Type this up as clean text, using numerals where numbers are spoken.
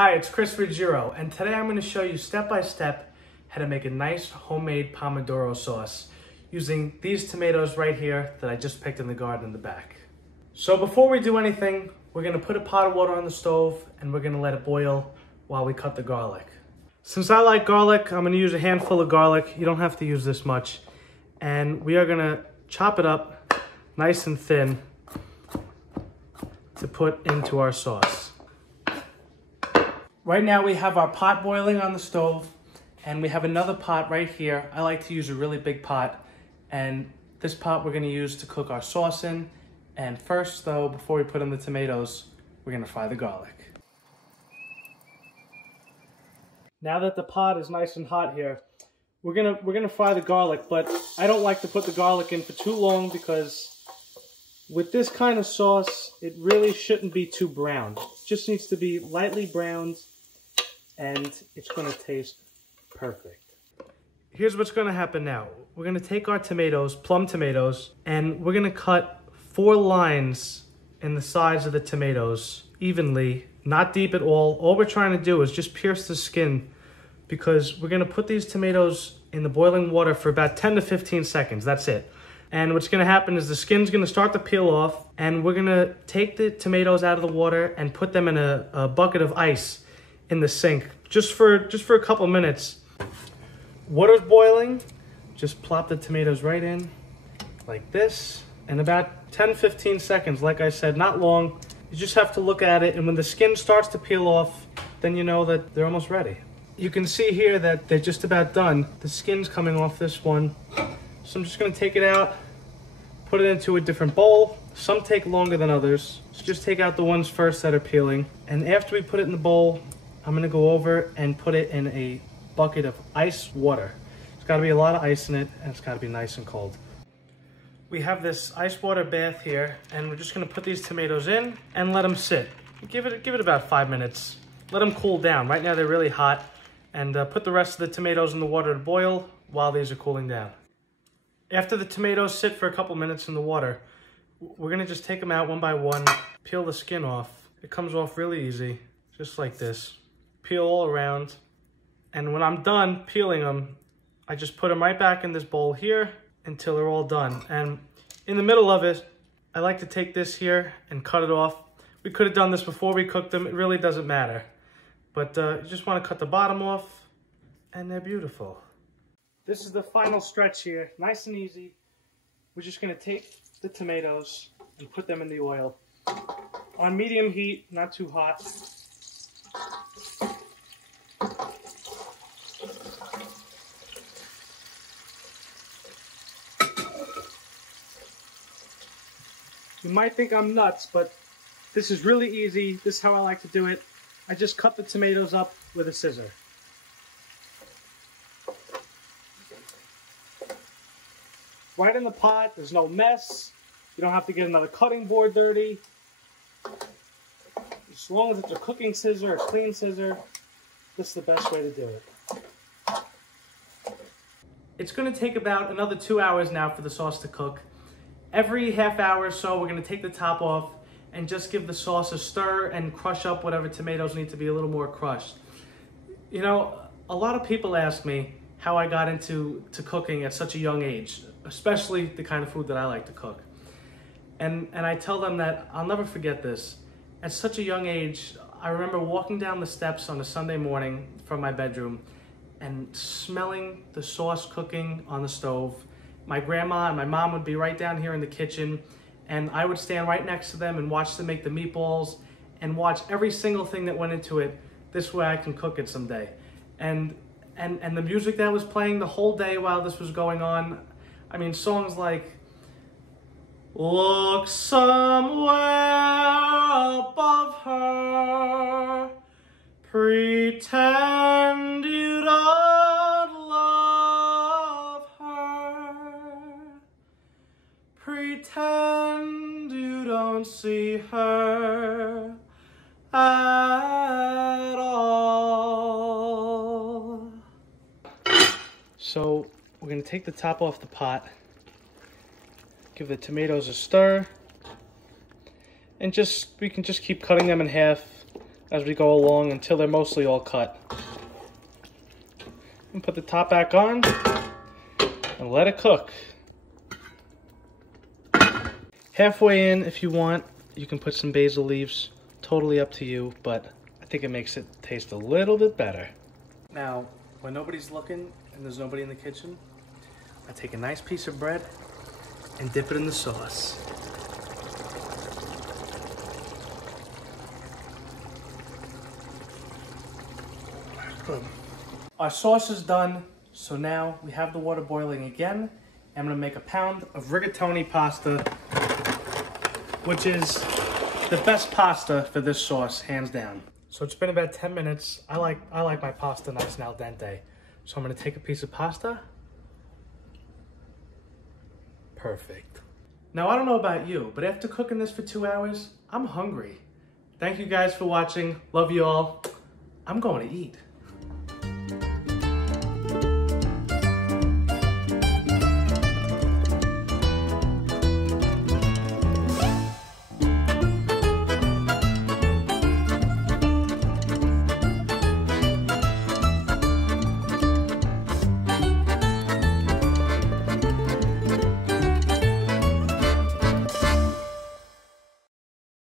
Hi, it's Ruggiero, and today I'm going to show you step by step how to make a nice homemade Pomodoro sauce using these tomatoes right here that I just picked in the garden in the back. So before we do anything, we're going to put a pot of water on the stove and we're going to let it boil while we cut the garlic. Since I like garlic, I'm going to use a handful of garlic. You don't have to use this much. And we are going to chop it up nice and thin to put into our sauce. Right now we have our pot boiling on the stove and we have another pot right here. I like to use a really big pot, and this pot we're going to use to cook our sauce in. And first though, before we put in the tomatoes, we're going to fry the garlic. Now that the pot is nice and hot here, we're gonna fry the garlic, but I don't like to put the garlic in for too long because with this kind of sauce, it really shouldn't be too brown. It just needs to be lightly browned and it's gonna taste perfect. Here's what's gonna happen now. We're gonna take our tomatoes, plum tomatoes, and we're gonna cut 4 lines in the sides of the tomatoes evenly, not deep at all. All we're trying to do is just pierce the skin because we're gonna put these tomatoes in the boiling water for about 10 to 15 seconds, that's it. And what's gonna happen is the skin's gonna start to peel off and we're gonna take the tomatoes out of the water and put them in a bucket of ice in the sink, just for a couple minutes. Water's boiling, just plop the tomatoes right in like this. And about 10-15 seconds, like I said, not long. You just have to look at it, and when the skin starts to peel off, then you know that they're almost ready. You can see here that they're just about done. The skin's coming off this one. So I'm just gonna take it out, put it into a different bowl. Some take longer than others. So just take out the ones first that are peeling. And after we put it in the bowl, I'm gonna go over and put it in a bucket of ice water. It's gotta be a lot of ice in it, and it's gotta be nice and cold. We have this ice water bath here, and we're just gonna put these tomatoes in and let them sit. Give it about 5 minutes. Let them cool down. Right now they're really hot, and put the rest of the tomatoes in the water to boil while these are cooling down. After the tomatoes sit for a couple minutes in the water, we're gonna just take them out one by one, peel the skin off. It comes off really easy, just like this. Peel all around, and when I'm done peeling them, I just put them right back in this bowl here until they're all done. And in the middle of it, I like to take this here and cut it off. We could have done this before we cooked them. It really doesn't matter. But you just want to cut the bottom off, and they're beautiful. This is the final stretch here, nice and easy. We're just going to take the tomatoes and put them in the oil. On medium heat, not too hot. You might think I'm nuts, but this is really easy. This is how I like to do it. I just cut the tomatoes up with a scissor. Right in the pot, there's no mess. You don't have to get another cutting board dirty. As long as it's a cooking scissor, a clean scissor, this is the best way to do it. It's going to take about another 2 hours now for the sauce to cook. Every half hour or so, we're going to take the top off and just give the sauce a stir and crush up whatever tomatoes need to be a little more crushed. You know, a lot of people ask me how I got into cooking at such a young age, especially the kind of food that I like to cook. And I tell them that I'll never forget this. At such a young age, I remember walking down the steps on a Sunday morning from my bedroom and smelling the sauce cooking on the stove. My grandma and my mom would be right down here in the kitchen, and I would stand right next to them and watch them make the meatballs and watch every single thing that went into it. This way I can cook it someday. And the music that was playing the whole day while this was going on, I mean, songs like, "Look somewhere above her, pretend you don't love her, pretend you don't see her at all." So we're going to take the top off the pot, give the tomatoes a stir, and we can just keep cutting them in half as we go along until they're mostly all cut. And put the top back on and let it cook. Halfway in, if you want, you can put some basil leaves. Totally up to you, but I think it makes it taste a little bit better. Now, when nobody's looking and there's nobody in the kitchen, I take a nice piece of bread and dip it in the sauce. Good. Our sauce is done, so now we have the water boiling again. I'm gonna make a pound of rigatoni pasta, which is the best pasta for this sauce, hands down. So it's been about 10 minutes. I like my pasta nice and al dente. So I'm gonna take a piece of pasta. Perfect. Now I don't know about you, but after cooking this for 2 hours, I'm hungry. Thank you guys for watching. Love you all. I'm going to eat.